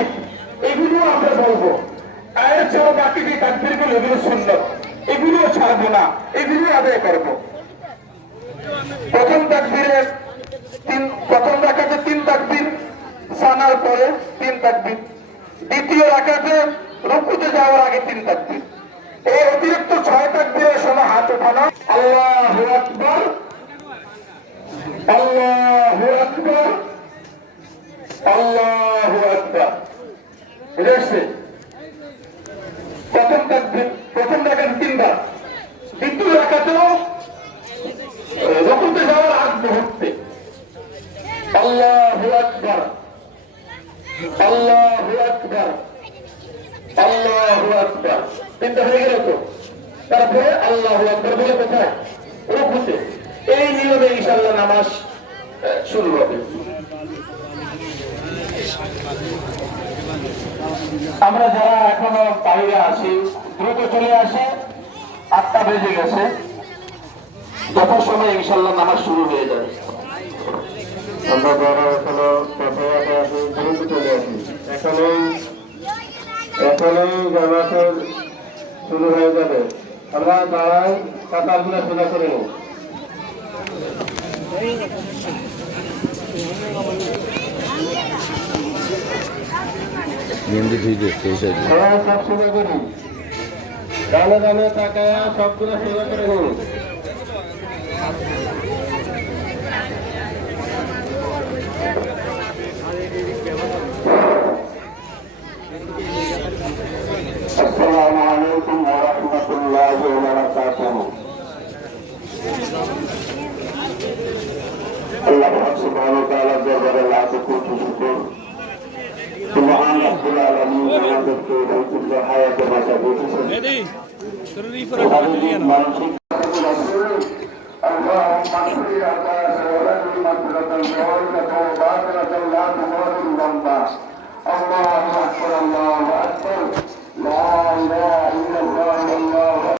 ওয়াজিব এগুলো আমরা বলব। আয়ের ছাড়া বাকি যে তাকবিরগুলো এগুলো সুন্দর এগুলোও ছাড়বো না এগুলো আদায় করব। প্রথম তাকবীরের তিন, প্রথম রাখাতে তিন তাকবীর, সানার পরে তিন তাকবীর। দ্বিতীয় রাখাতে রুকুতে যাওয়ার আগে তিন তাকবীর। এই অতিরিক্ত ছয় তাকবীরের সময় হাত ওঠানো আল্লাহু আকবার। আল্লাহ আকবার। আল্লাহু আকবার এটা আসছে। প্রথম প্রথম রাখাতে তিনবার। দ্বিতীয় রাখাতেও রকুতে যাওয়ার আগ মুহূর্তে। আল্লাহু আকবার। আল্লাহু আকবার। আল্লাহু আকবার। তিনটা হয়ে গেল তো? তারপরে আল্লাহু আকবার বলে কোথায়? রকুতে। এই নিয়মে ইনশাআল্লাহ নামাজ শুরু হবে। আমরা যারা এখনও বাইরে আছি, দ্রুত চলে আসি, আটটা বেজে গেছে। যথাসময় ইনশাল্লাহ নামাজ শুরু হয়ে যাবে। আমরা যারা এখনও পথয়াতে আছি, দ্রুত চলে আসি। এখনই এখনই জামাতের শুরু হয়ে যাবে। আমরা দাঁড়াই, কাতারগুলো সোজা করে নিই। নিয়মটি ঠিক আছে সেই সাইডে সবাই সব সোজা করি ডানে ডানে তাকায় সবগুলো সোজা করে নিন السلام عليكم ورحمة الله وبركاته আল্লাহ সুবহানাহু ওয়া তাআলা দরবারে লাখ কোটি শুকর সুবহান রাব্বুল আলামিন আমাদেরকে পবিত্র হায়াতে বাঁচা. মানসিক